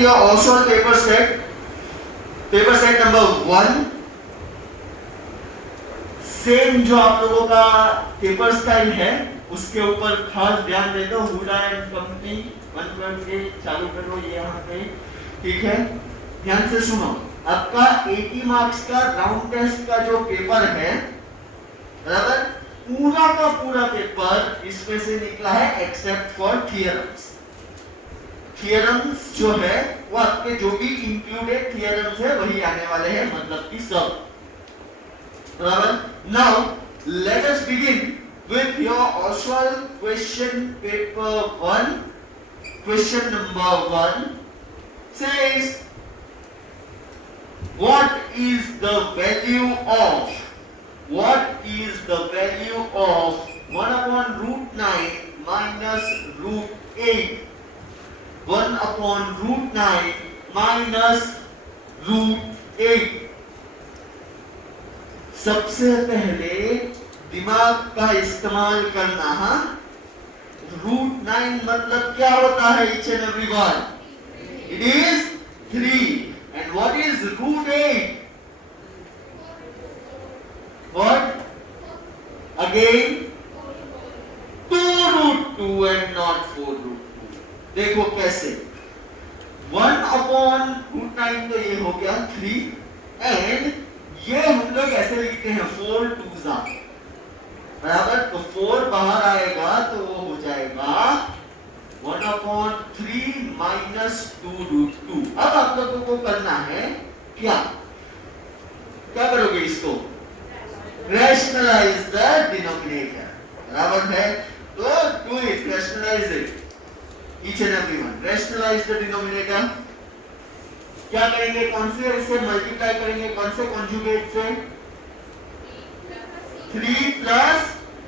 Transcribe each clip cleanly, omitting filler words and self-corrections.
Taking your also paper set number 1, same जो आप लोगों का पेपर स्टाइल है उसके ऊपर खास ध्यान दे दो। हुडा एंड कंपनी 128 चालू करो ये यहाँ पे, ठीक है। ध्यान से सुनो, आपका 80 मार्क्स का राउंड टेस्ट का जो पेपर है, बराबर, पूरा का पूरा पेपर इसमें से निकला है एक्सेप्ट फॉर थियरम्स। थियरम्स जो है वो आपके जो भी इंक्लूडेड थियरम्स है वही आने वाले हैं, मतलब कि सब, बराबर। Now let us begin with your Oswald question paper 1. Question number 1 says, what is the value of 1 upon root 9 minus root 8? 1 upon root 9 minus root 8. सबसे पहले दिमाग का इस्तेमाल करना। हाँ, रूट 9 मतलब क्या होता है each and everyone? It is 3. And what is root 8? What? Again 2 root 2 and not 4 root 2. देखो कैसे 1 upon root 9 तो ये हो गया 3 and ये हम लोग ऐसे लिखते हैं 4 2s are, बराबर। तो 4 बाहर आएगा तो वो हो जाएगा 1 upon 3 minus 2 root 2। अब आप लोगों को करना है क्या करोगे इसको? रैशनलाइज द डिनोमिनेटर, बराबर है। तो do it, rationalize it each and everyone. Rationalize the denominator. क्या करेंगे? कौन से मल्टीप्लाई करेंगे? कौन से कॉन्जुगेट से? 3 plus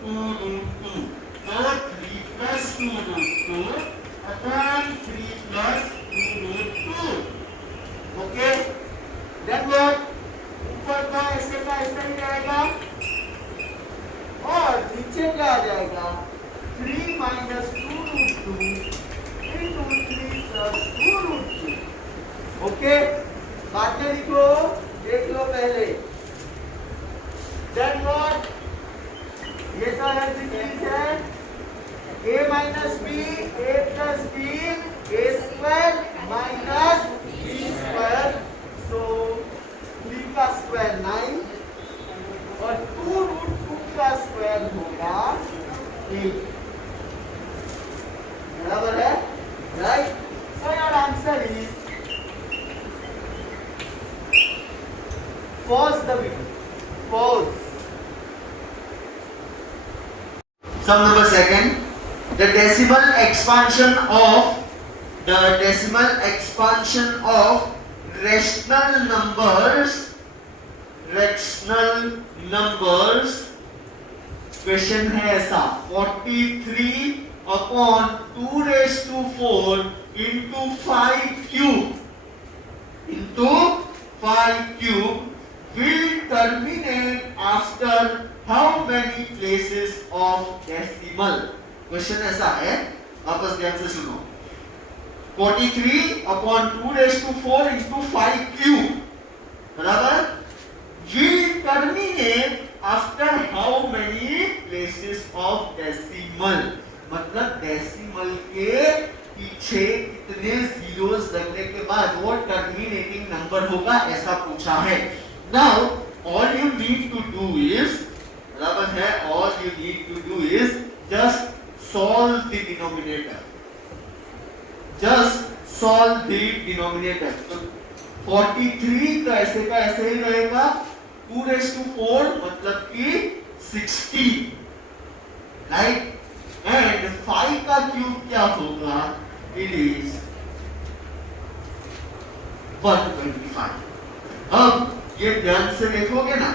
2 root 2. So 3 plus 2 root 2 upon 3 plus 2 root 2. Okay? Then what? ऊपर का ऐसे ही रहेगा और नीचे क्या आ जाएगा? 3 minus 2 root 2 into 3 plus 2 root 2. Okay? बाद में लिखो, देख लो पहले। Then what? ये तो है सीरीज है a minus b, a plus b, a square minus b square, so 3 का स्क्वायर 9 और 2 root 2 का स्क्वायर होगा 8, बराबर है, right? So your answer is, pause the video, pause. Sum number 2, the decimal expansion of rational numbers, question है ऐसा, 43 upon 2 raised to 4 into 5 cube will terminate after how many places of decimal? Question ऐसा है, वापस ध्यान से सुनो। 43 upon 2 raised to 4 into 5 cube, बराबर, will terminate after how many places of decimal? मतलब डेसिमल के पीछे कितने जीरोस लगने के बाद वो टर्मिनेटिंग नंबर होगा, ऐसा पूछा है। Now all you need to do is, बराबर है, all you need to do is just solve the denominator. Just solve the denominator. तो 43 तो ऐसे का ऐसे ही रहेगा, 2 raised to 4 मतलब कि 60, right? And 5 का क्यूब क्या होगा? It is 125. अब ये ध्यान से देखोगे ना,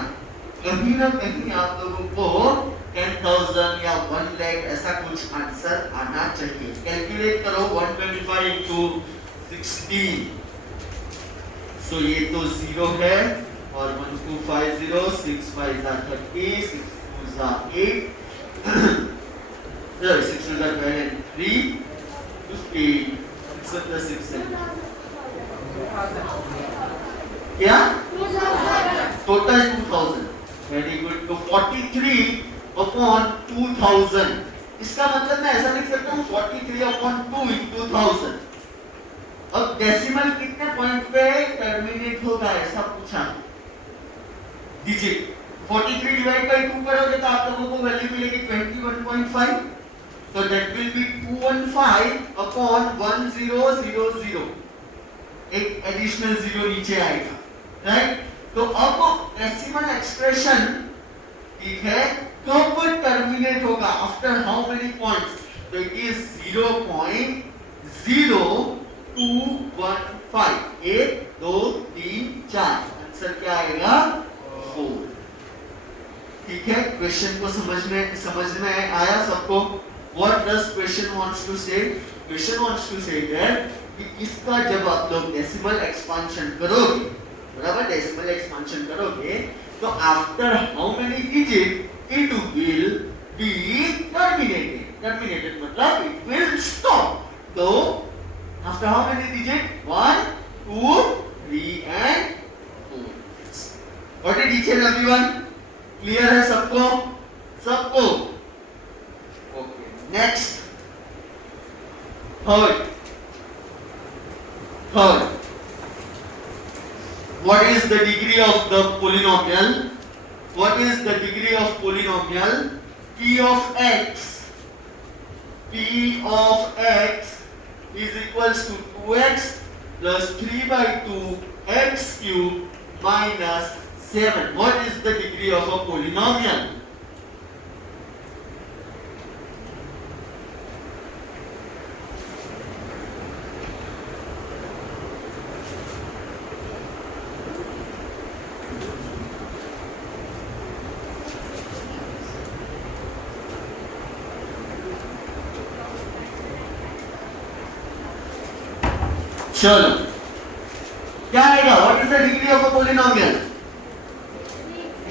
कहीं ना कहीं आप लोगों को 10,000 या 1 लाख ऐसा कुछ आंसर आना चाहिए। कैलकुलेट करो 125 into 60, so ये तो 0 है और 1250, 6 5 30, 6 2 8, 6 2 3, 50, 6 plus 6 7, क्या? टोटल 2000। Very good. तो 43 अपॉन 2000, इसका मतलब मैं ऐसा लिख सकता हूँ 43 अपॉन 2 इंटू 1000। अब डेसिमल कितने पॉइंट पे टर्मिनेट होगा ऐसा पूछा, डिजिट। 43 डिवाइड बाय 2 करोगे तो आप लोगों को वैल्यू मिलेगी 21.5। तो दैट विल बी 215 अपॉन 1000, एक एडिशनल जीरो नीचे आएगा, राइट। तो अब डेसिमल एक्सप्रेशन, ठीक है, कब टर्मिनेट होगा, आफ्टर हाउ मेनी पॉइंट्स? तो इट इज 0.0215। 1 2 3 4, आंसर क्या आएगा? 4। ठीक है, क्वेश्चन को समझ में आया सबको? What does question wants to say? Question wants to say that कि इसका जब आप लोग डेसिमल एक्सपांशन करोगे, बराबर, डेसिमल एक्सपांशन करोगे, तो after how many digit it will be terminated. Terminated मतलब इट विल स्टॉप। तो after how many digit? 1 2 3 and 4। Got it each and everyone? Clear है सबको? सबको? Okay, next, third. What is the degree of the polynomial? What is the degree of polynomial p of x? P of x is equals to 2x plus 3 by 2 x cube minus 7. What is the degree of a polynomial? चलो, क्या आएगा? What is the degree of a polynomial?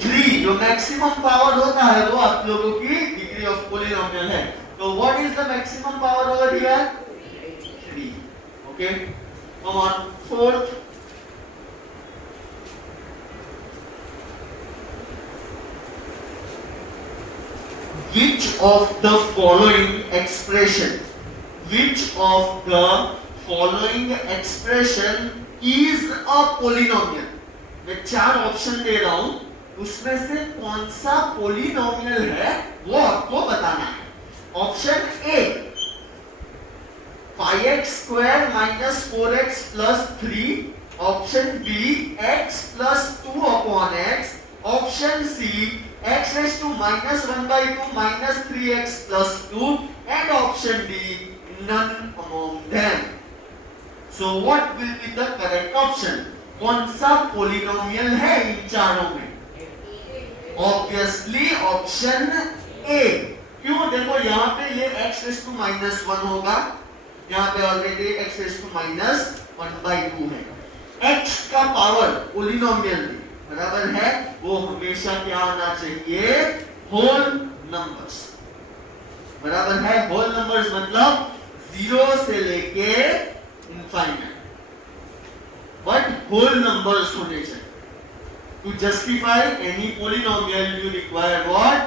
3। जो maximum power होता है वो आप लोगों की डिग्री ऑफ पॉलिनोमियल है। तो what is the maximum power over here? 3। Okay, come on, fourth. Which of the following expression? Which of the following expression is a polynomial? मैं 4 ऑप्शन दे रहा हूं, उसमें से कौन सा पोलिनोमियल है वो आपको बताना है। Option A 5x square minus 4x plus 3। Option B x plus 2 upon x। Option C x raised to minus 1 by 2 minus 3x plus 2। and option D none among them। So what will be the correct option? कौन सा polynomial है इन चारों में? Obviously option A. क्यों? देखो यहाँ पे ये x raised to minus 1 होगा, यहाँ पे already x raised to minus 1 by 2 है। x का पावर पोलिनोमियल में बराबर है, वो हमेशा क्या होना चाहिए? Whole numbers. बराबर है, होल नंबर्स मतलब 0 से लेके इनफाइनाइट, बट होल नंबर्स होने चाहिए। To justify any polynomial you require what?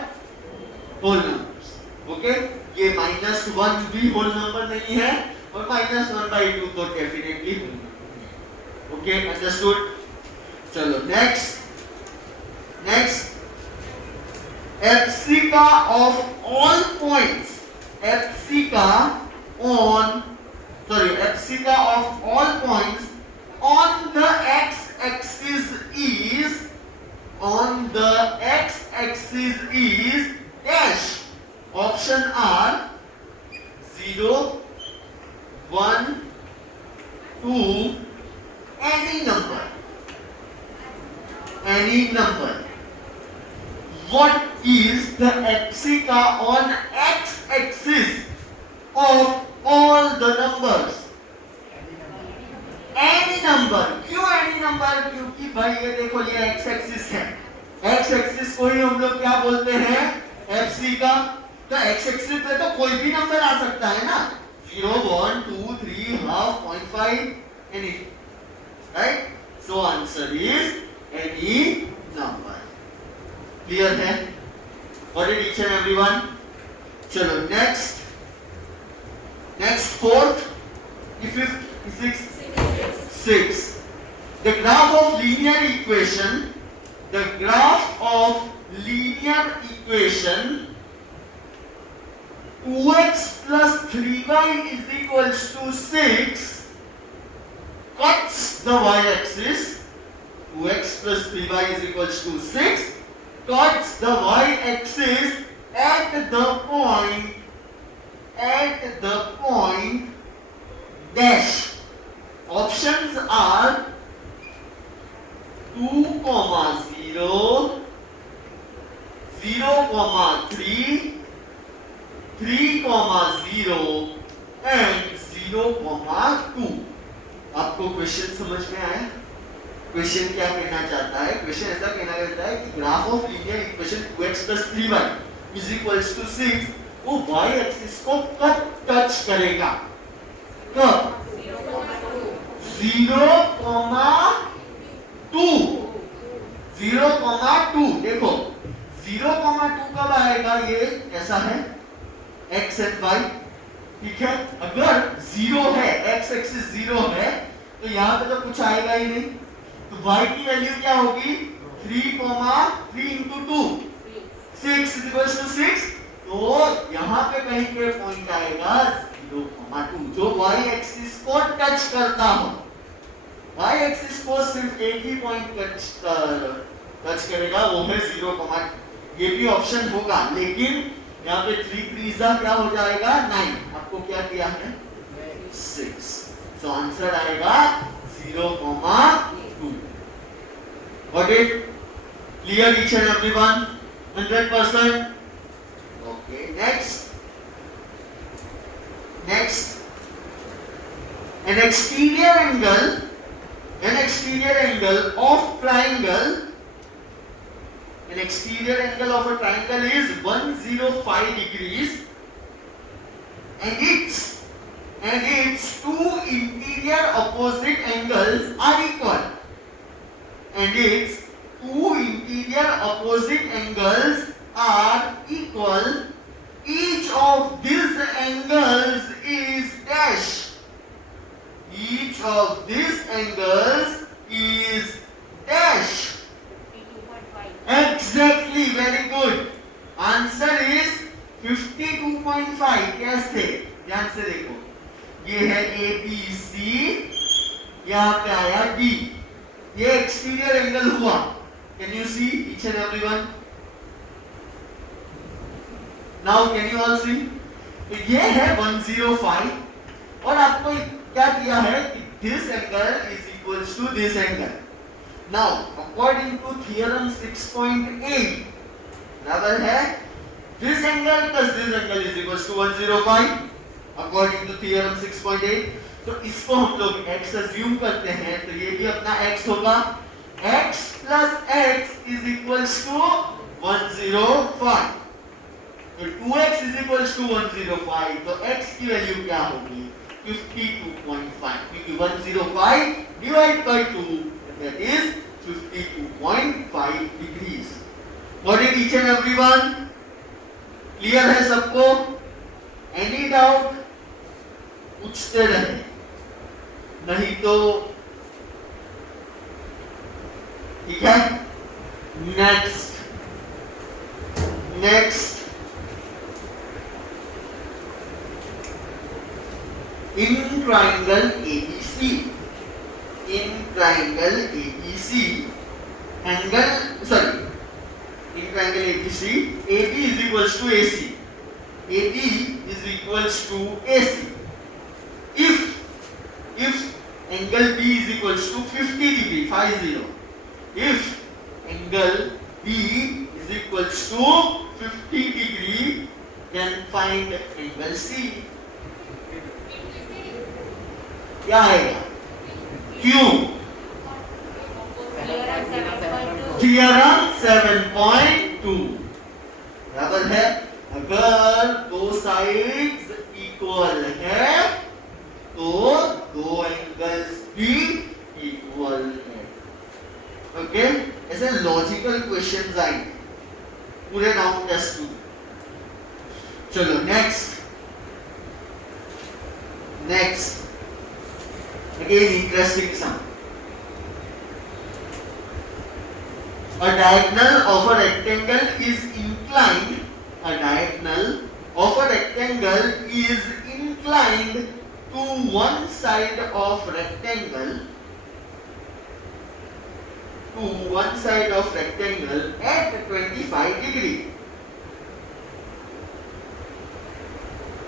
Whole numbers. Okay, ये -1 भी होल नंबर नहीं है और -1/2 तो definitely whole number. Okay, understood? चलो next abscissa of all points, abscissa of all points on the x-axis is dash। option are 0 1 2 any number। What is the epsica on x-axis of all the numbers? Any number. क्यों any number? क्योंकि भाई ये देखो ये x axis है, x axis को ही हम लोग क्या बोलते हैं? एप्सिका। तो एक्स एक्सिस पे तो कोई भी नंबर आ सकता है ना, 0 1 2 3 half 0.5 any. 6. The graph of linear equation, the graph of linear equation 2x plus 3y is equals to 6 cuts the y-axis. 2x plus 3y is equals to 6 cuts the y-axis at the point dash. Options are 2, 0, 0, 3, 3, 0 and 0, 2. आपको question समझ में आया? Question क्या कहना चाहता है? Question ऐसा कहना चाहता है कि graph of linear equation 2x plus 3y is equals to 6 वो y एक्सिस को कब टच करेगा? कब? 0,2 देखो 0,2 कब आएगा? ये कैसा है? x and y, ठीक है? अगर 0 है, x एक्सिस 0 है तो यहाँ पे तो कुछ आएगा ही नहीं, तो y की वैल्यू क्या होगी? 3 into 2 6 is equals to 6, तो यहाँ पे कहीं पे पॉइंट आएगा 0,2 जो y एक्सिस को टच करता हो। y एक्सिस को सिर्फ एक ही पॉइंट टच करेगा, वो है 0, ये भी ऑप्शन होगा, लेकिन यहाँ पे 3 क्या हो जाएगा? 9। आपको क्या किया है? 6। सो आंसर आएगा 0,2। Got it? Clear each and everyone? 100%? Okay, next. An exterior angle of triangle. An exterior angle of a triangle is 105 degrees, and its two interior opposite angles are equal. And its two interior opposite angles are equal. Each of these angles is dash. Each of these angles is dash. Exactly, very good. Answer is 52.5. कैसे? ध्यान से देखो, ये है ABC, यहाँ पे आया D, ये एक्सटीरियर एंगल हुआ। Can you see each and everyone? Now can you all see? तो ये है 105 और आपको क्या दिया है कि this angle is equals to this angle. Now according to theorem 6.8 बराबर है this angle plus this angle is equals to 105 according to theorem 6.8. तो इसको हम लोग x assume करते हैं, तो ये भी अपना x होगा, x plus x is equals to 105. तो 2x is equals to 105, तो x की वैल्यू क्या होगी? 52.5, क्योंकि 105 divided by 2 that is 52.5 degrees. Got it each and everyone? Clear है सबको? Any doubt? पूछते रहे, नहीं तो ठीक है। Next in triangle ABC AB is equals to AC. If angle B is equals to 50 degree, 50. If angle B is equals to 50 degree, then find angle C. क्या आएगा? क्यों? थियरम 7.2 बराबर है, अगर दो साइड्स इक्वल है तो दो एंगल्स भी इक्वल है। ओके, ऐसे लॉजिकल क्वेश्चंस आएंगे पूरे राउंड टेस्ट में। चलो next Again, interesting sum. A diagonal of a rectangle is inclined. A diagonal of a rectangle is inclined to one side of rectangle. To one side of rectangle at 25 degree.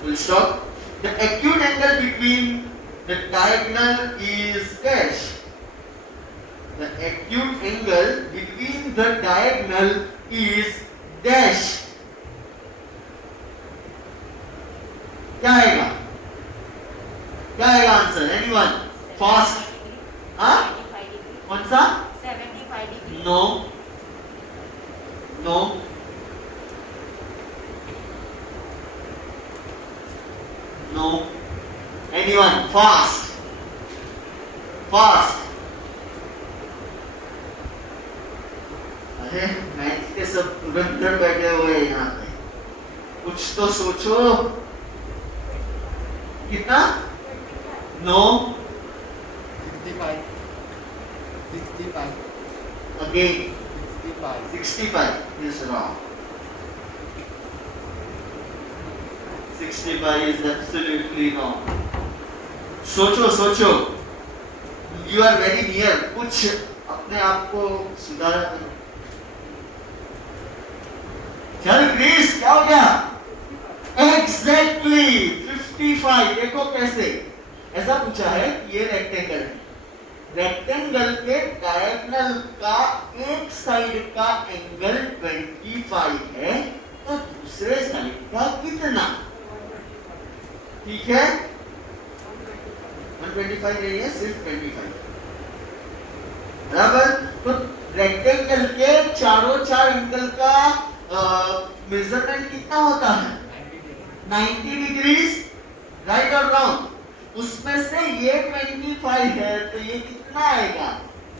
Full stop. The acute angle between the diagonal is dash. The acute angle between the diagonal is dash. क्या आएगा? क्या आएगा answer? Anyone? Fast? हाँ? कौन सा? 75 degree. No. No. No. Anyone? Fast. Fast. अरे math के सब तुरंत बैठे हुए हैं यहाँ पे. कुछ तो सोचो. कितना? No. 65. 65. Again. 65. 65 is wrong. 65 is absolutely wrong. सोचो सोचो. You are very near. कुछ अपने आप को सुधार. चल क्रिस क्या हो गया? Exactly 55. देखो कैसे. ऐसा पूछा है कि ये रेक्टेंगल है. रेक्टेंगल के डायगोनल का एक साइड का एंगल 25 है तो दूसरे साइड का कितना? ठीक है 125 नहीं है सिर्फ 25 बराबर. तो रेक्टेंगल के चारों चार एंगल का मेजरमेंट कितना होता है? 90 डिग्रीज. राइट और रॉन्ग? उसमें से ये 25 है तो ये कितना आएगा?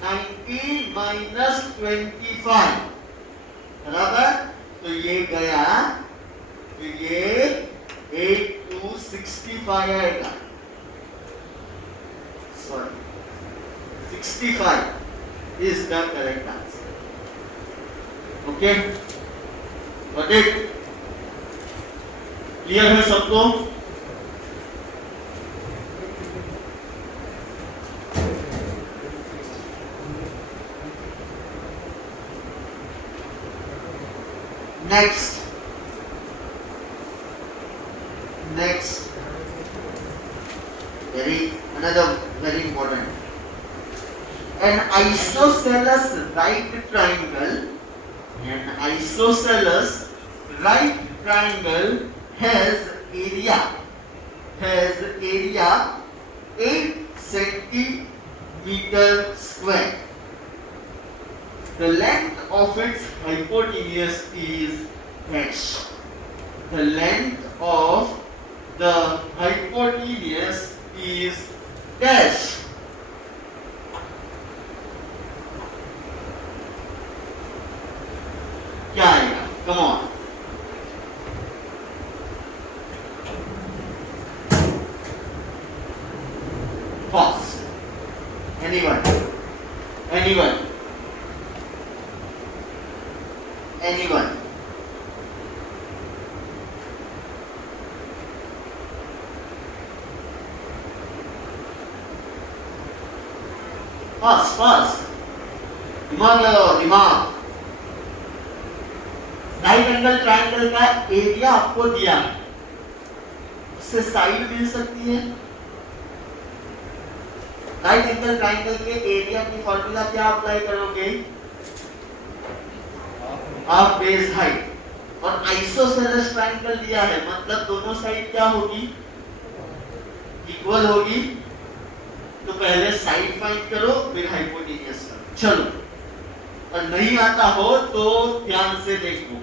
90 माइनस 25 बराबर. तो ये गया तो ये 8 to 65 आएगा. Sorry 65 is the correct answer. Okay? Got it? Clear है सबको? Next, another very important. An isosceles right triangle has area 8 centimeter square. The length of its hypotenuse is dash. The length of the hypotenuse is dash. क्या आएगा? Come on. Fast. Anyone? Fast. दिमाग लगाओ, दिमाग. Right angle triangle का area आपको दिया है, उससे साइड मिल सकती है. राइट एंगल ट्रायंगल के एरिया की फॉर्मूला क्या अप्लाई करोगे? Half base height. और आइसोसेलेस ट्रायंगल दिया है मतलब दोनों साइड क्या होगी? इक्वल होगी. तो पहले साइड फाइंड करो फिर हाइपोटेन्यूज करो. चलो, और नहीं आता हो तो ध्यान से देखो.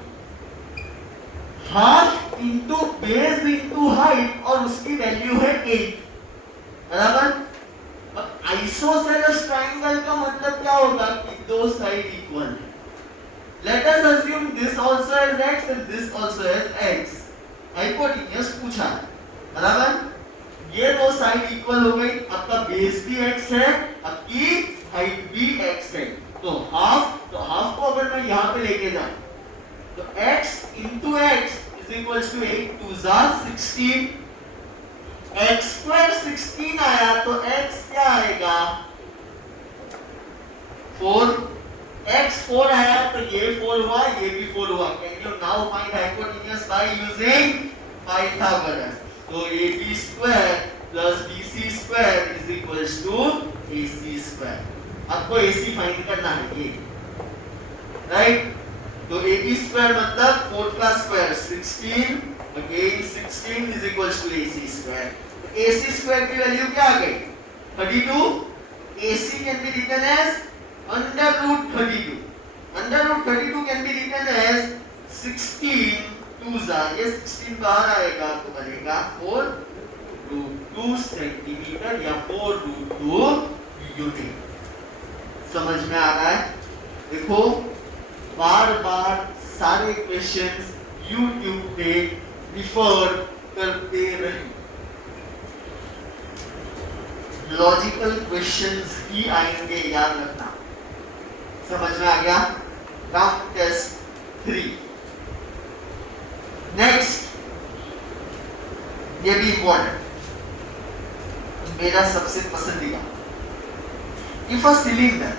Half into base into height और उसकी वैल्यू है 8 बराबर. अब आइसोसेलेस ट्रायंगल का मतलब क्या होगा कि दो साइड इक्वल है. Let us assume this also has x and this also has x. Hypotenuse पूछा बराबर. ये दो साइड इक्वल हो गई, आपका बेस भी x है, आपकी हाइट भी x है, तो हाफ को अगर मैं यहाँ पे लेके जाऊं तो x into x is equals to 8 2 16, x square 16 आया तो x क्या आएगा 4, x 4 आया तो ये 4 हुआ, ये भी 4 हुआ। Can you now find hypotenuse by using Pythagoras? तो AB square plus BC square is equals to AC square। आपको AC फाइंड करना है ये, राइट? तो AB स्क्वायर मतलब 4 का square 16, again 16 is equals to AC square। तो AC square की वैल्यू क्या आ गई 32। AC can be written as under root 32, under root 32 can be written as 16 2 ये 16 बाहर आएगा तो बनेगा 4 रूट 2 सेंटीमीटर या 4 रूट 2 यूनिट। समझ में आ रहा है? देखो बार बार सारे क्वेश्चंस YouTube पे रिफर करते रहे, लॉजिकल क्वेश्चंस ही आएंगे, याद रखना। समझ में आ गया? Round test 3। नेक्स्ट, ये भी इंपॉर्टेंट, मेरा सबसे पसंदीदा। If a cylinder,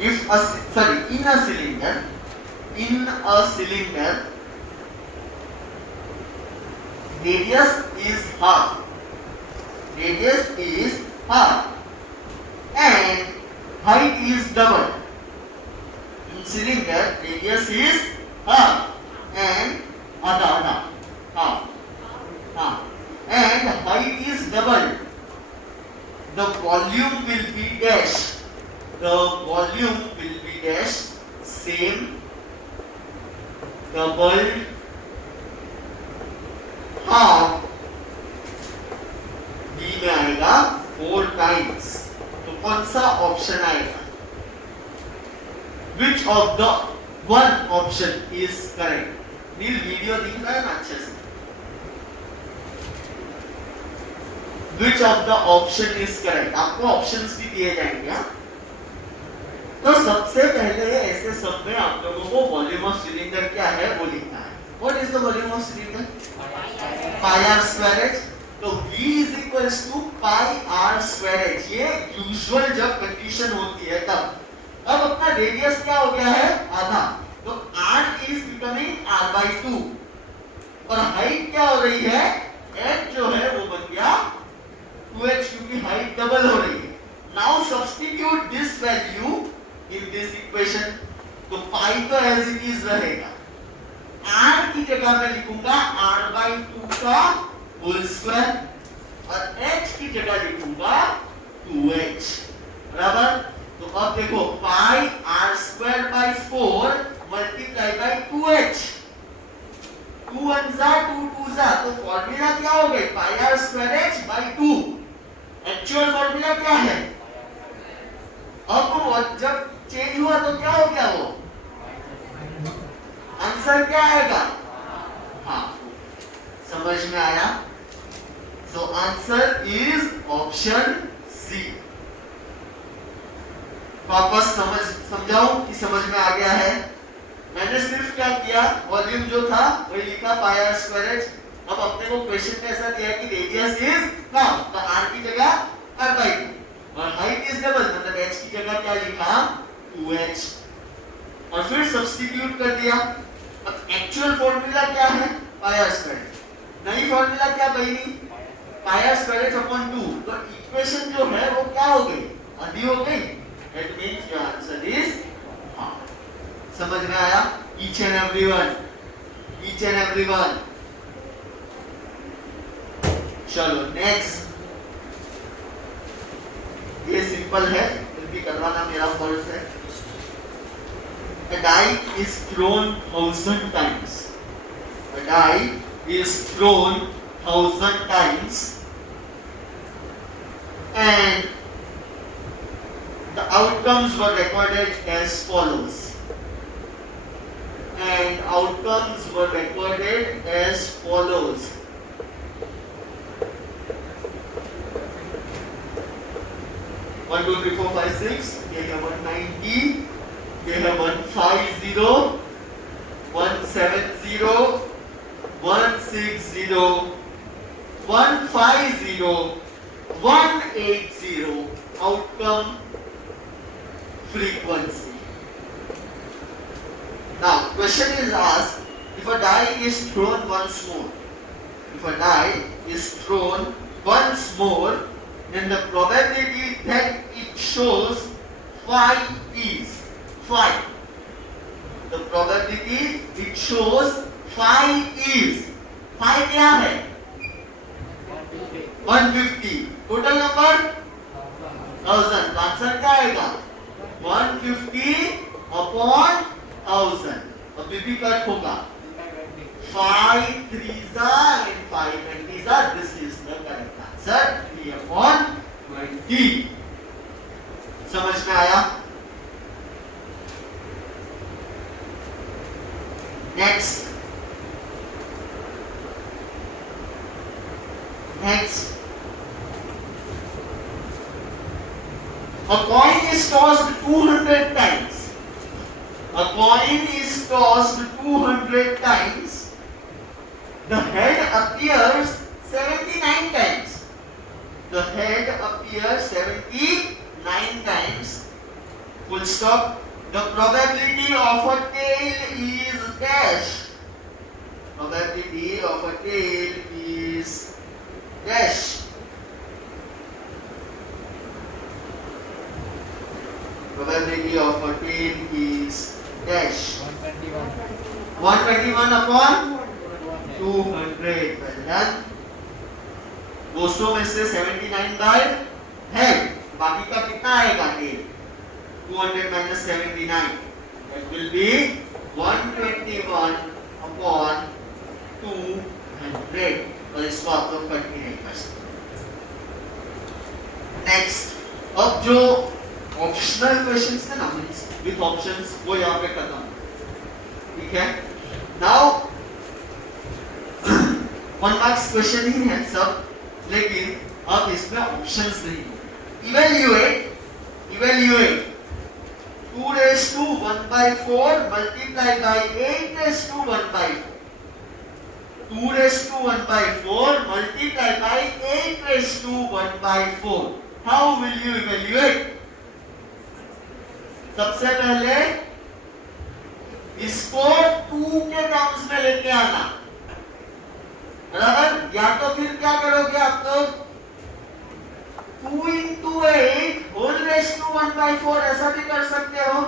in a cylinder, radius is half, and height is double. In cylinder, radius is half and half, and height is double. The volume will be dash. Same, doubled, half, D में आएगा 4 times। तो कौन सा option आएगा? Which of the one option is correct? Neel video दिख रहा है ना अच्छे से? Which of the option is correct? आपको ऑप्शंस भी दिए जाएंगे। हाँ? तो सबसे पहले ऐसे सब में आप लोगों को वॉल्यूम ऑफ सिलेंडर क्या है वो लिखना है। What is the volume of cylinder? Pi r square h। तो V is equals to pi r square h। ये यूजुअल जब कंडीशन होती है तब। अब अपना रेडियस क्या हो गया है आधा, तो r is becoming r by 2 और हाइट क्या हो रही है h जो है वो बन गया 2h क्योंकि हाइट डबल हो रही है। Now substitute this value in this equation, तो पाई तो एज इट इज रहेगा, r की जगह मैं लिखूंगा r by 2 का होल स्क्वायर और h की जगह लिखूंगा 2h, बराबर। तो अब देखो पाई r square by 4 multiply by 2h, 2 1 जा 2 2 जा, तो फॉर्मूला क्या हो गई पाई r square h by 2। Actual formula क्या है? अब वो जब चेंज हुआ तो क्या हो गया, वो आंसर क्या आएगा? हाँ, समझ में आया? So answer is option C. वापस समझाऊं कि समझ में आ गया है? मैंने सिर्फ क्या किया, वॉल्यूम जो था वही लिखा पाई r स्क्वायर h। अब अपने को क्वेश्चन में ऐसा दिया कि रेडियस इज नाउ, तो r की जगह r by 2 और हाइट इज डबल, मतलब h की जगह क्या लिखा 2h और फिर सब्स्टिट्यूट कर दिया। अब एक्चुअल फॉर्मूला क्या है पाई r स्क्वायर, नई फॉर्मूला क्या बनी पाई r स्क्वायर अपॉन 2, तो इक्वेशन जो है वो क्या हो गई आधी हो गई। That means your answer is हां। समझ में आया? Each and everyone. चलो नेक्स्ट, ये सिंपल है, फिर भी करवाना मेरा फर्ज है। A die is thrown 1000 times. A die is thrown 1000 times, and the outcomes were recorded as follows. 1 2 3 4 5 6, ये है 190, ये है 150, 170, 160, 150, 180. Outcome frequency. Now, question is asked: if a die is thrown once more, if a die is thrown once more, then the probability that it shows 5 is 5. The probability it shows 5 is 5 क्या है? 150. Total number 1000. Answer क्या आएगा? 150 upon 1000. अब बीबी cut होगा. 5 3s and 5 20s. This is the correct answer. 3 upon 20. समझ में आया? Next. A coin is tossed 200 times. A coin is tossed 200 times. The head appears 79 times. The head appears 79 times. Full stop. The probability of a tail is dash. Probability of a tail is dash. Probability of a tail is dash. 121 upon 200. Well done. 200 में से 79 bye head, बाकी का कितना आएगा tell? 200 minus 79. That will be 121 upon 200. और इसको आप लोग कट नहीं कर सकते. Next. अब जो ऑप्शनल क्वेश्चंस थे ना विथ ऑप्शंस, वो यहाँ पे खत्म. ठीक है? नाउ 1 मार्क्स क्वेश्चन ही है सब, लेकिन अब इसमें ऑप्शंस नहीं. Evaluate 2 raised to 1 by 4 multiplied by 8 raised to 1 by 4. 2 raised to 1 by 4 multiplied by 8 raised to 1 by 4. How will you evaluate? सबसे पहले इसको 2 के टर्म्स में लेके आना. बराबर? या तो फिर क्या करोगे आप लोग? 2 into 8 whole raised to 1 by 4 ऐसा भी कर सकते हो,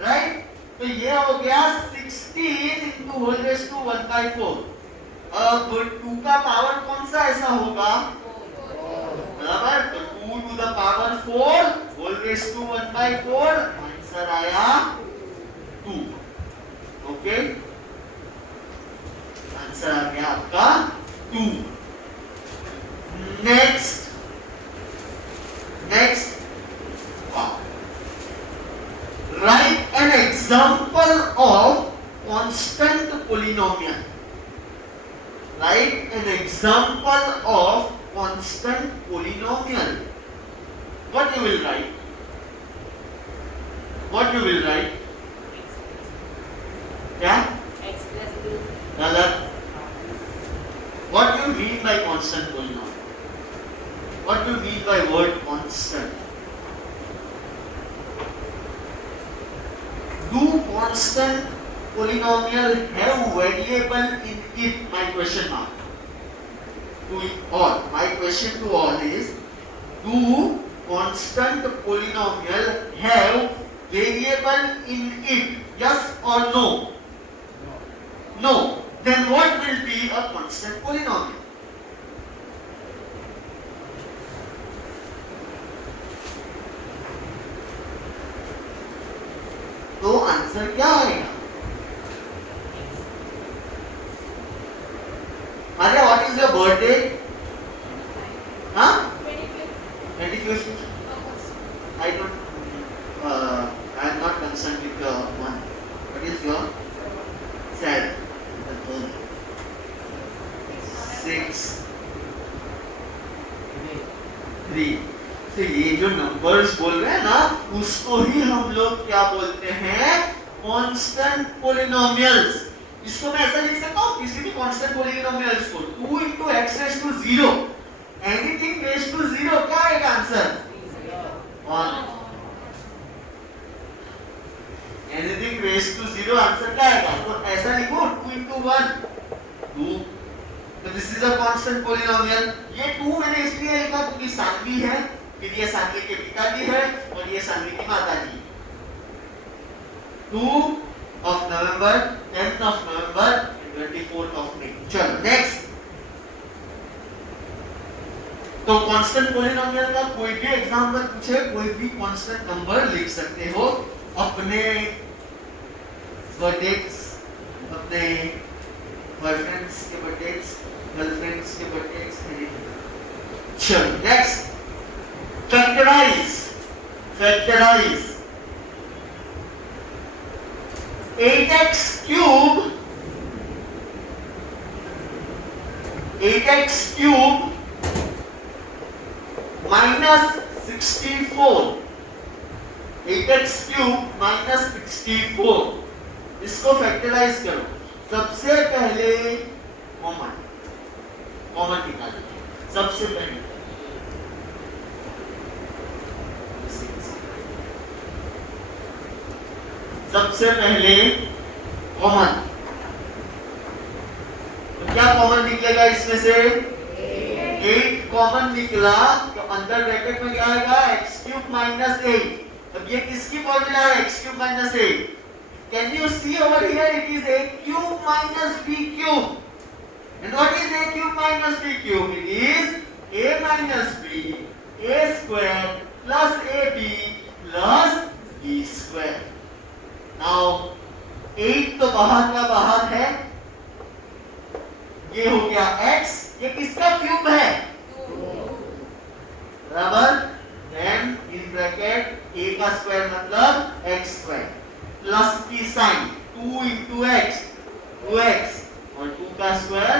राइट? तो ये हो गया 16 into whole raised to 1 by 4. अब 2 का पावर कौन सा ऐसा होगा? बराबर? तो 2 to the power 4 whole raised to 1 by 4. Answer आया 2. ओके, आंसर आ गया आपका 2. Next write an example of constant polynomial. Write an example of constant polynomial. What you will write? क्या? X plus 2. गलत. What do you mean by constant polynomial? What do you mean by word constant? Do constant polynomial have variable in it? My question mark. To all. My question to all is: do constant polynomial have variable in it? Yes or no? No. Then what will be a constant polynomial? तो answer क्या आएगा? अरे what is your birthday? हाँ? 25th. I don't. I am not concerned with your one. What is your? 7. 6. 3. So ये जो number numbers बोल रहे हैं ना, उसको ही हम लोग क्या बोलते हैं, कांस्टेंट पोलिनोमियल्स। इसको मैं ऐसा लिख सकता हूँ किसी भी कांस्टेंट पोलिनोमियल्स को 2 into x raised to 0, anything raised to 0, क्या आएगा answer, 1। Anything raised to 0 answer क्या आएगा, तो ऐसा लिखो 2 into 1 2। तो this is a constant polynomial. ये 2 मैंने इसलिए लिखा क्योंकि सानवी है, फिर ये सानवी के पिताजी है और ये सानवी की माताजी। 2 of November, 10th of November, 24th of May। चलो नेक्स्ट। तो कांस्टेंट पोलिनोमियल का कोई भी एग्जांपल पूछे, कोई भी कांस्टेंट नंबर लिख सकते हो अपने बर्थडेज, अपने बॉयफ्रेंड्स के बर्थडेज, गर्लफ्रेंड्स के बर्थडेज। चलो next, factorise. Factorise 8x cube, 8x cube minus 64, 8x cube minus 64, इसको फैक्टराइज करो। सबसे पहले कॉमन निकालो, सबसे पहले कॉमन। तो क्या कॉमन निकलेगा इसमें से, 8 कॉमन निकला, तो अंदर ब्रैकेट में क्या आएगा, x cube minus 8। अब ये किसकी फॉर्मूला है, x cube minus 8। Can you see over here, it is a cube minus b cube, and what is a cube minus b cube, it is a minus b, a square plus ab plus b square। Now 8 तो बाहर का बाहर है, ये हो गया x, ये किसका क्यूब है, बराबर, then in bracket a का स्क्वायर मतलब x स्क्वायर प्लस की साइन 2 into x, 2x और 2 का square,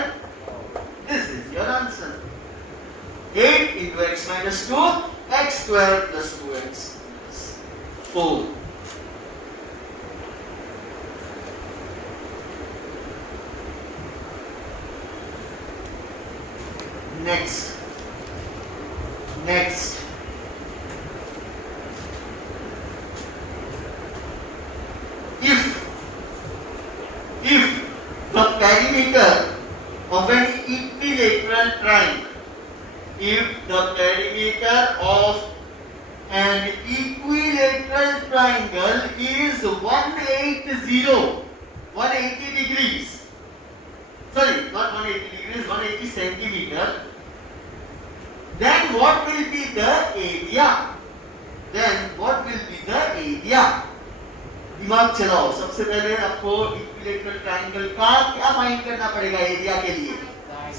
this is your answer. 8 into x minus 2, x square plus 2x 4। Next, if the perimeter of an equilateral triangle, if the perimeter of an equilateral triangle is 180 degrees, sorry, not 180 degrees, 180 centimeter, then what will be the area? दिमाग चलाओ। सबसे पहले आपको equilateral triangle का क्या find करना पड़ेगा area के लिए,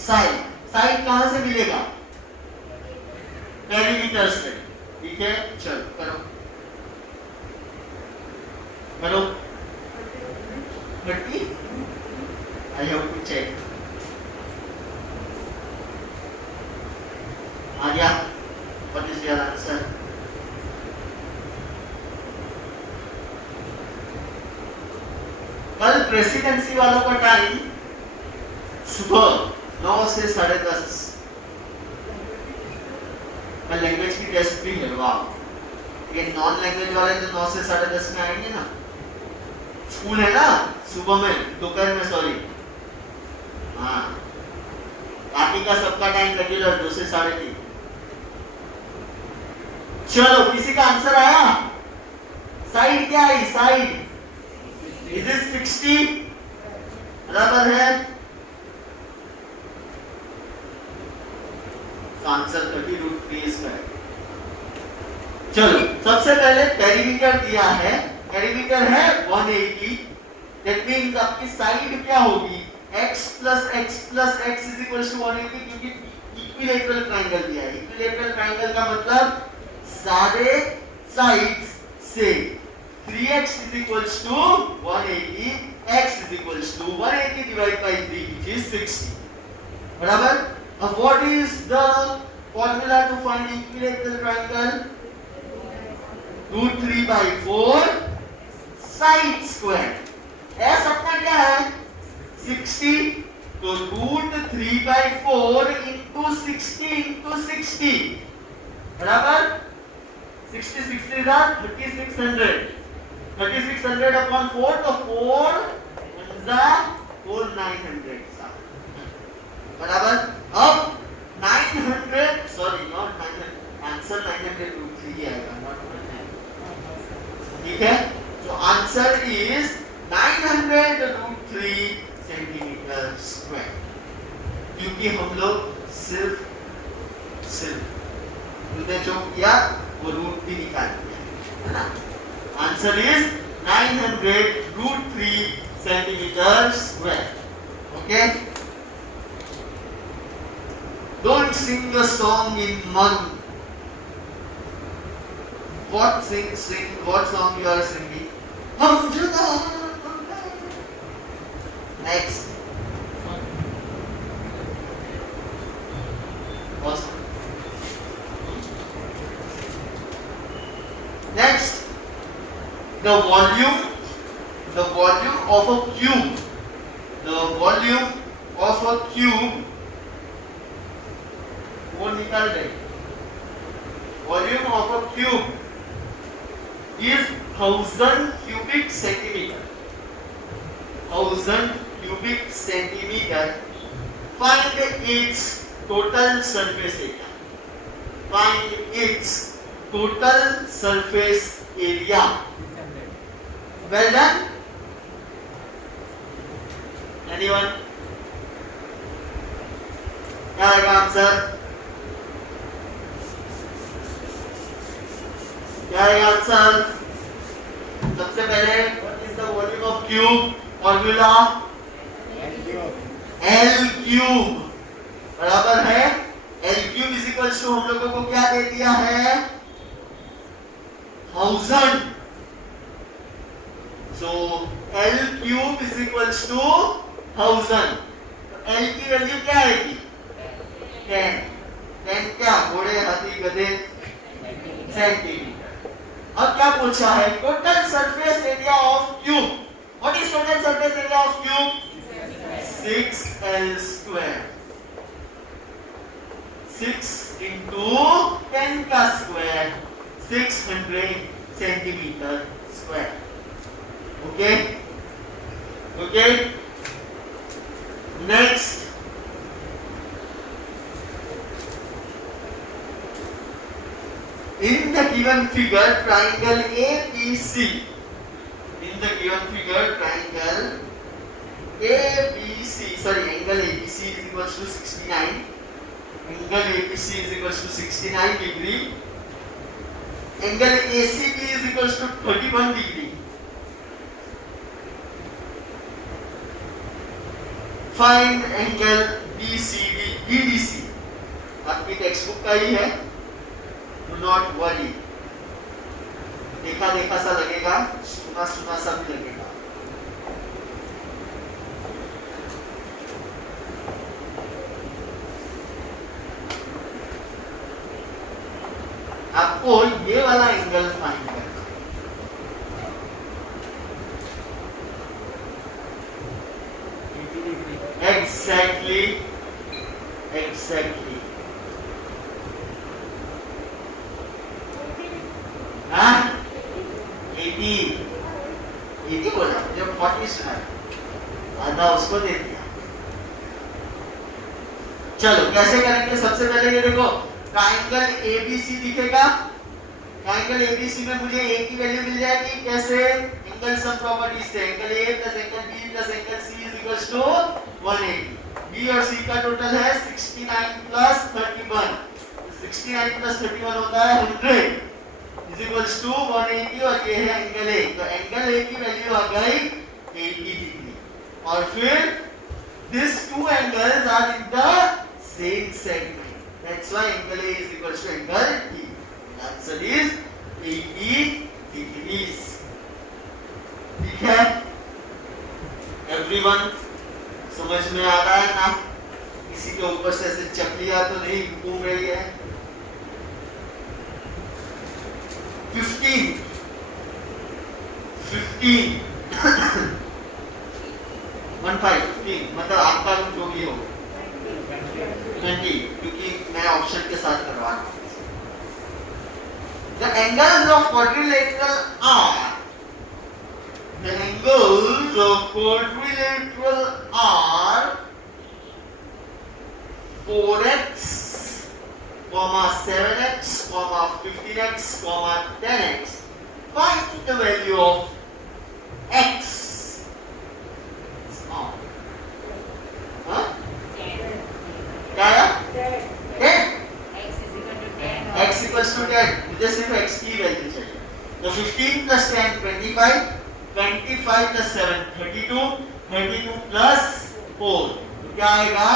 साइड। साइड कहां से मिलेगा, पेरीमीटर से, ठीक है। चलो करो 30, I have to check। आ गया, what is your answer? कल प्रेसिडेंसी वालों का टाइम सुबह 9 से 10:30। मैं लैंग्वेज की टेस्ट भी है, वाह। ये नॉन लैंग्वेज वाले तो 9 से 10:30 में आएंगे ना, स्कूल है ना सुबह में, दोपहर में, सॉरी, हाँ। बाकी का सबका टाइम रेगुलर 2 से 3:30। चलो किसी का आंसर आया, साइड क्या है, साइड इज 60, बराबर है, आंसर 30√3 स्क्वायर। चलो सबसे पहले पेरीमीटर दिया है, पेरीमीटर है 180, दैट मींस आपकी साइड क्या होगी, x plus x plus x is equals to 180, क्योंकि इक्विलेटरल ट्रायंगल दिया है। इक्विलेटरल ट्रायंगल का मतलब सारे साइड्स से 3x is equals to 180, x is equals to 180 divided by 3 which is 60, बराबर। अब what is the formula to find equilateral triangle, √3/4 sine square. S अपना क्या है 60, तो √3/4 इंटू 60 इंटू 60 बराबर 60 60 था 3600 3600 अपॉन 4, तो 4 900 बराबर। अब 900 सॉरी नॉट 900, आंसर 900√3 आएगा, नॉट 900। ठीक है, तो आंसर इज 900√3 सेंटीमीटर स्क्वायर, क्योंकि हम लोग सिर्फ जो किया वो रूट भी निकाल दिया, है ना। Answer is 900√3 centimetre square. Okay, don't sing a song in month. What song you are singing? Hum juda. Next. Awesome. Next, the volume of a cube. The volume of a cube. वो निकाल दे। Volume of a cube is 1000 cubic centimeter. 1000 cubic centimeter. Find its total surface area. Find its total surface area. Well done. Anyone? क्या आएगा answer? क्या है answer? सबसे पहले what is the volume of cube? Formula L cube बराबर है L cube is equals to, हम लोगों को क्या दे दिया है 1000। So L cube is equals to 1000। तो L की वैल्यू क्या आएगी 10। 10 क्या घोड़े हाथी गधे सेंटीमीटर। अब क्या पूछा है total surface area of cube. What is total surface area of cube 6L square. 6 into 10 का square 600 centimetre square. Okay okay, next in the given figure triangle ABC, in the given figure triangle ABC, sorry, angle ABC is equals to 69, angle ABC is equals to 69 degree, angle ACB is equals to 31 degree. Find angle BDC, आपकी text book का ही है, Do not worry. देखा सा लगेगा, सुना सा भी लगेगा। आपको ये वाला एंगल फाइंड करना है। एग्जैक्टली हाँ 80 बोला, जब 40 सुना आधा उसको दे दिया। चलो कैसे करेंगे? सबसे पहले ये देखो ट्रायंगल ABC दिखेगा, ट्रायंगल ABC में मुझे A की वैल्यू मिल जाएगी कैसे? एंगल सम प्रॉपर्टी से, angle A plus angle B plus angle C is equals to 180। B और C का टोटल है 69 प्लस 31, 69 प्लस 31 होता है 100 इज इक्वल्स टू 180, और ये है एंगल A। तो एंगल A की वैल्यू आ गई 80 डिग्री, और फिर these two angles are in the same segment, that's why angle A is equals to angle D. The answer is 80 degrees. ठीक है, everyone समझ में आ रहा है ना? किसी के ऊपर से ऐसे चपलियां तो नहीं घूम रही है? 15 मतलब आपका जो भी हो 20 क्योंकि मैं ऑप्शन के साथ करवा रहा हूँ. The angles of quadrilateral are 4x, 7x, 15x, 10x. Find the value of x. हाँ? क्या है? 10. x equals to 10. मुझे सिर्फ x की वैल्यू चाहिए. तो 15 plus 10 25, 25 plus 7 32, 32 plus 4 क्या आएगा?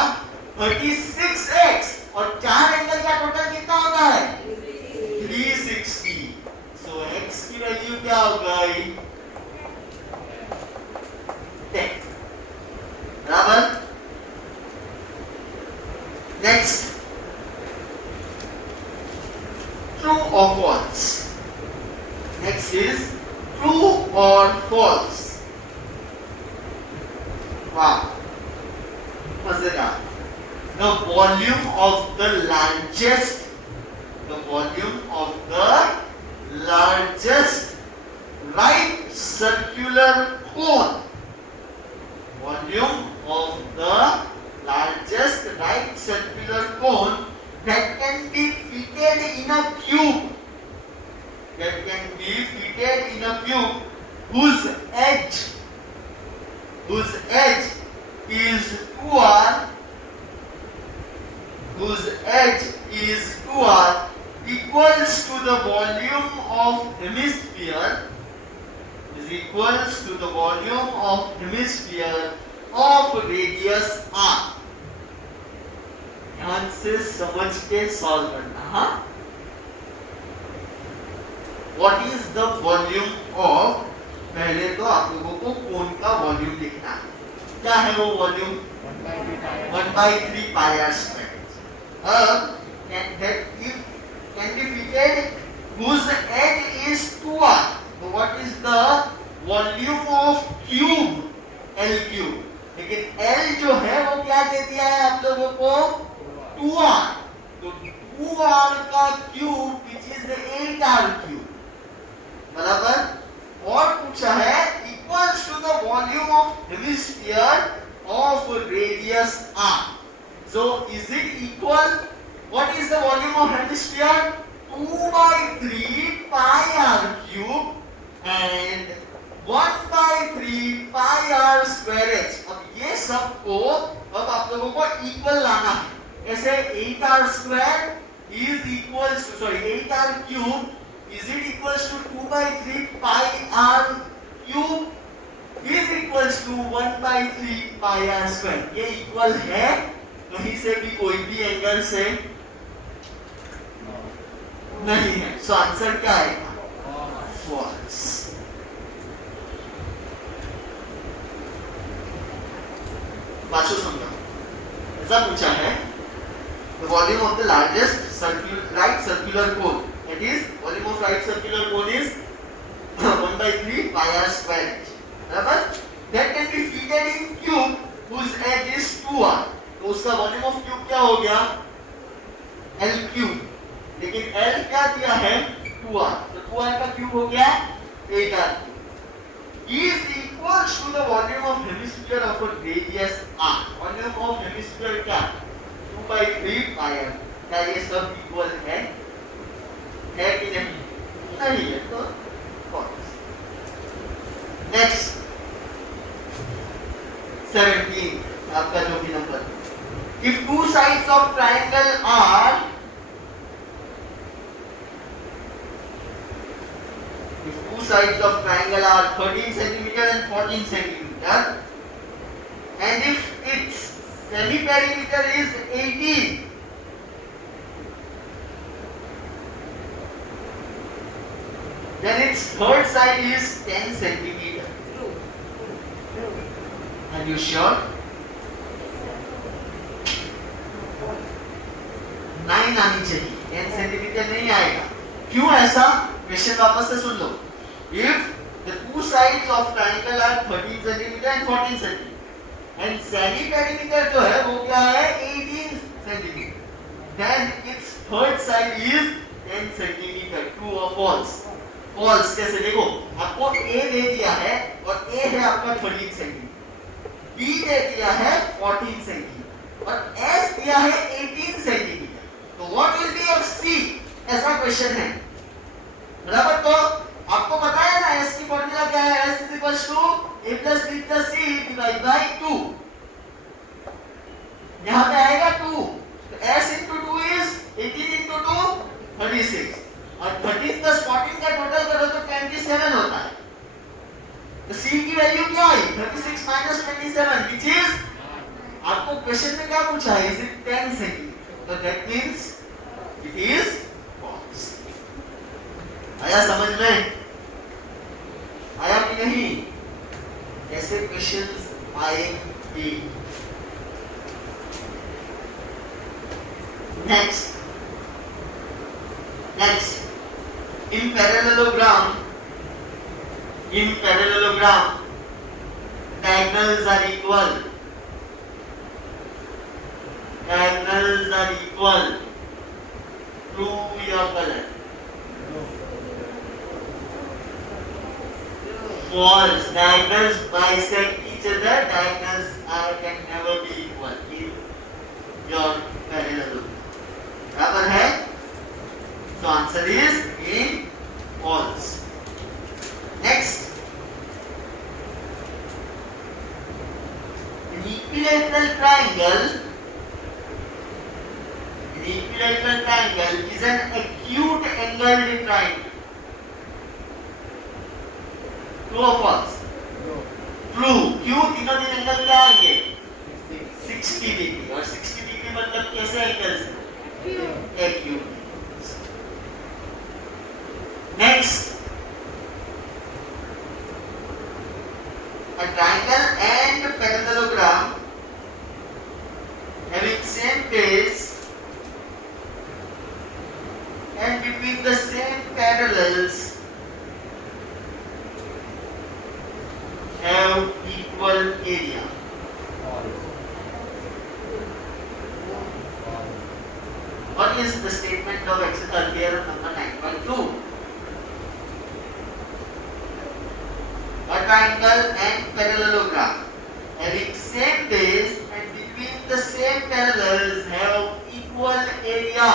36x. और चार एंगल का टोटल कितना होता है? 360. सो x की वैल्यू क्या हो गई? 10. बराबर. Next, true or false. Next is true or false. Wow, मजेदार. The volume of the largest right circular cone. Volume of the largest right circular cone that can be fitted in a cube. Whose edge is 2r equals to the volume of hemisphere of radius r. ध्यान से समझ के solve करना. हाँ, What is the volume of, पहले तो आप लोगों को कोन का वॉल्यूम लिखना है. क्या है वो volume? 1/3 pi r square. Can be fitted whose edge is 2r. So what is the volume of cube? L cube. लेकिन L जो है वो क्या दे दिया है आप लोगों को? 2r. तो 2r का cube which is 8r cube. बराबर. और पूछा है equals to the volume of hemisphere of radius r. So is it equal? What is the volume of hemisphere? 2/3 pi r cube and 1/3 pi r square h. अब ये सबको अब आप लोगों को इक्वल लाना है. ऐसे 8r square is equals to 8r cube. Is it equals to 2/3 pi r cube is equals to 1/3 pi r square. ये इक्वल है कहीं से भी, कोई भी एंगल से नहीं है. सो आंसर क्या आएगा? फॉल्स. पांचों समझो. ऐसा पूछा है the volume of the largest right circular cone. That is, volume of right circular cone is 1/3 pi r square h. बराबर. That can be fitted in cube whose edge is 2r. तो उसका volume of cube क्या हो गया? L cube. लेकिन L क्या दिया है? 2r. तो 2r का क्यूब हो गया 8r is equals to the volume of hemisphere of a radius r. Volume of hemisphere क्या? 2/3 pi r. क्या ये सब इक्वल है कि नहीं? नहीं है. तो false. नेक्स्ट 17 आपका जो भी number. If two sides of triangle are 13 centimeter and 14 centimeter, and if its semi-perimeter is 18, then its third side is 10 centimeter. Are you sure? 9 आनी चाहिए, 10 सेंटीमीटर नहीं आएगा. क्यों ऐसा? क्वेश्चन वापस से सुन लो. If the two sides of triangle are 13 centimeter and 14 centimeter and semi perimeter जो है वो क्या है 18 centimeter, then its third side is 10 centimeter. True or false? False. कैसे देखो, आपको A दे दिया है और A है आपका 13 centimeter, B दे दिया है 14 centimeter और S दिया है 18 centimeter. तो what will be your C? ऐसा क्वेश्चन है, बराबर. तो आपको पता है ना S की फॉर्मूला क्या है? S is equal to A plus B plus C divide by 2. यहाँ पे आएगा 2, तो S into 2 is 18 into 2 36 और 13 प्लस 14 का टोटल करो तो 27 होता है. तो C की वैल्यू क्या आई? 36 माइनस 27 which is, आपको क्वेश्चन में क्या पूछा है? Is it 10 centimetre? तो that means it is false. आया समझ में? आया कि नहीं? ऐसे क्वेश्चंस आएंगे. Next in parallelogram diagonals are equal. Prove your color. False. Diagonals bisect each other. Diagonals can never be equal in your parallelogram. बराबर है? So answer is in false. Next, an equilateral triangle is an acute angled triangle. True or false? True. क्यों? तीनों दिन angle क्या आएंगे? 60 degree. और 60 degree मतलब कैसे angles? Acute. Next, a triangle and parallelogram having same base and between the same parallels have equal area. What is the statement of theorem number 9.2? A triangle and parallelogram having same base and between the same parallels have equal area.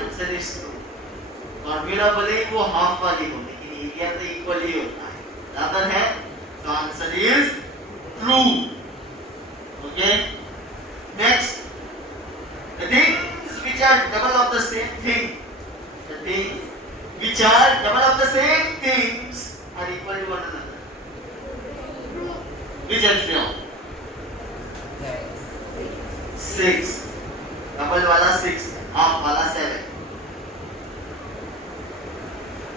Answer is true. Formula भले ही वो half वाली हो लेकिन area तो equal ही होता है. बराबर है? तो answer is true. Okay. Next, the things which are double of the same thing, the things which are double of the same things are equal to one another. Which axiom? 6. Double वाला 6, half वाला 7.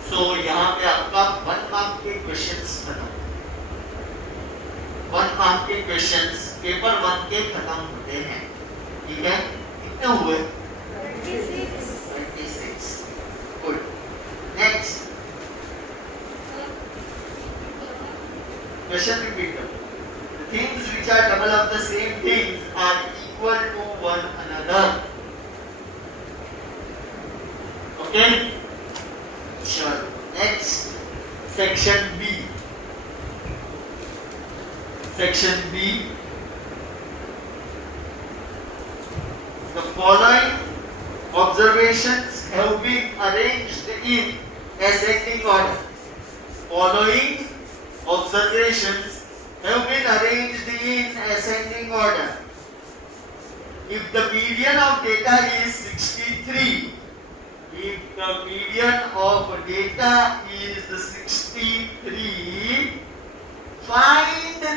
So यहाँ पे आपका 1 mark के questions खत्म. 1 mark के questions paper 1 के खत्म होते हैं. ठीक है? कितने हुए? 26. Good. Next. Question repeat करो. The things which are double of the same things are equal to one another. Okay? Sure. Next. Section B. Section B. The following observations have been arranged in ascending order. Following observations have been arranged in ascending order. If the median of data is 63, find the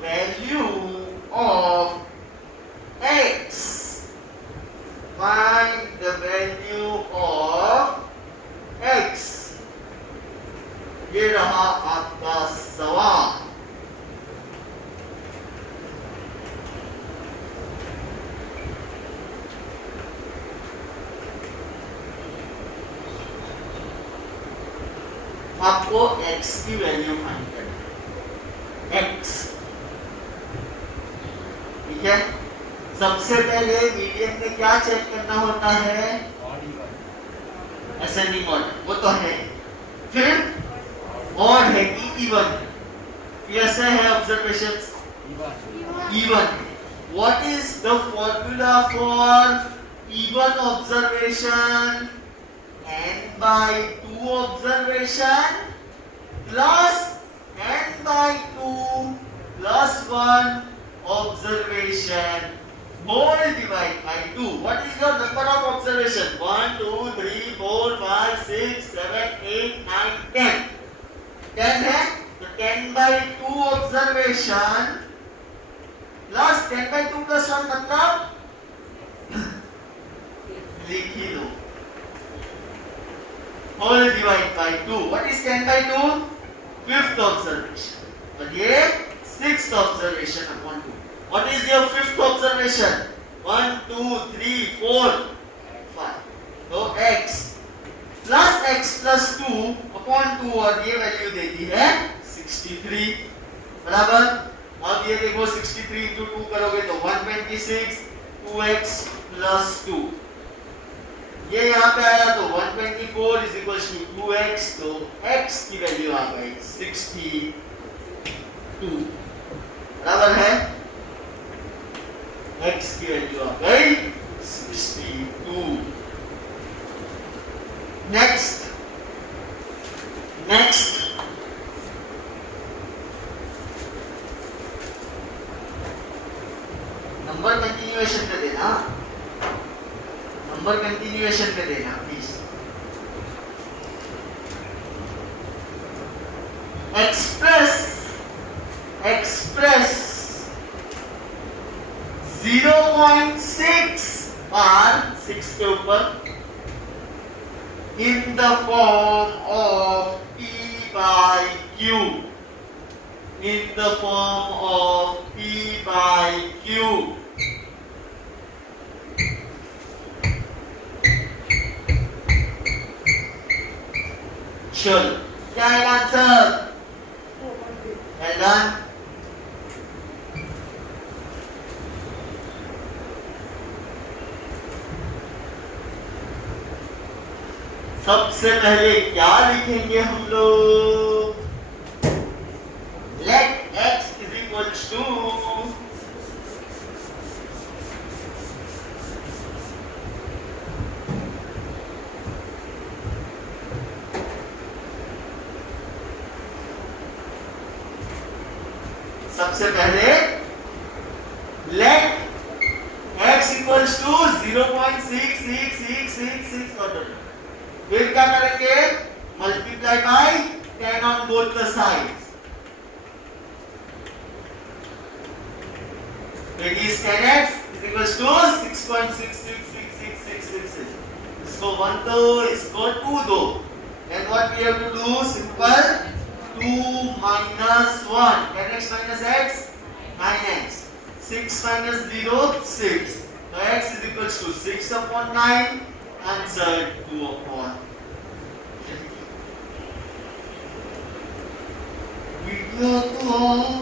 value of x. Find the value of x. ये रहा आपका सवाल. आपको x की value find करनी है, x, ठीक है। सबसे पहले मीडियन में क्या चेक करना होता है, असेंडिंग ऑर्डर, वो तो है, फिर ऑड है कि इवन, कैसे है observations, even. What is the formula for even observation, n by 2 observation plus n by 2 plus 1 observation whole divided by 2. What is your number of observation? 1, 2, 3, 4, 5, 6, 7, 8, 9, 10. 10 है तो 10 by 2 observation plus 10 by 2 plus 1 मतलब लिख ही दो, whole divided by 2. What is 10 by 2? Fifth observation. और ये sixth observation upon 2. What is your fifth observation? 1, 2, 3, 4, 5. तो x plus x plus 2 upon 2 और ये वैल्यू देती है 63, बराबर। अब ये देखो 63 into 2 करोगे तो 126, 2x plus 2, ये यहाँ पे आया तो 124 is equals to 2x, तो x की वैल्यू आ गई 62, बराबर है, x की वैल्यू आ गई 62। नेक्स्ट नंबर कंटिन्यूएशन पे देना, नंबर कंटिन्यूएशन पे देना प्लीज। एक्सप्रेस 0.6 बार 6 के ऊपर in the form of P by Q, in the form of P by Q. Sure. क्या है आंसर? Well done. सबसे पहले क्या लिखेंगे हम लोग? Let x is equal to सबसे पहले let x equals to 0.666666 order, फिर क्या करेंगे? Multiply by 10 on both the sides, it is 10x is equals to 6.666666. इसको 1 दो, इसको 2 दो, then what we have to do? Simple, 2 minus 1, 10x minus x 9x, 6 minus 0 6, so x is equals to 6 upon 9, answer 2 upon 10.